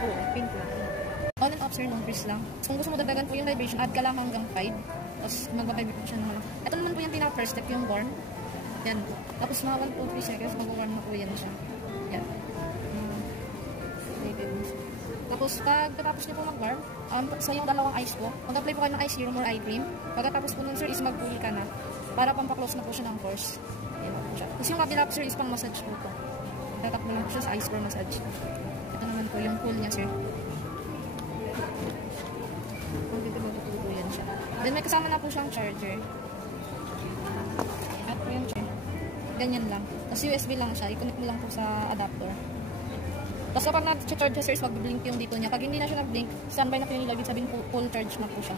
Oo, pink lang. On and off sir, no breeze lang. Kung gusto mo dagdagan po yung vibration, add ka lang hanggang 5. Tapos magbabibrate po siya naman. Ito naman po yung pinaka-first step, yung warm. Yan. Tapos mga 1 to 3 seconds, mag-warm na po yan siya. Yan. Tapos pagkatapos niyo po mag-warm, sa yung dalawang ice po, mag-apply po kayo ng ice serum or eye cream. Pagkatapos po nun sir is mag-cool ka na para pampaklose na po siya ng pores. Yan po siya. Tapos yung kabila po sir is pang massage po po. Tatak mo lang po siya sa ice for massage. Ito naman po yung cool niya sir. Yan siya. Then may kasama na po siyang charger. At po yung charger. Ganyan lang. Tapos USB lang siya. I-connect mo lang po sa adapter. Tapos kapag na-charge siya sir, mag-blink yung dito niya. Pag hindi na siya nag-blink, standby na po yung nilagay, sabihin po full charge na po siya.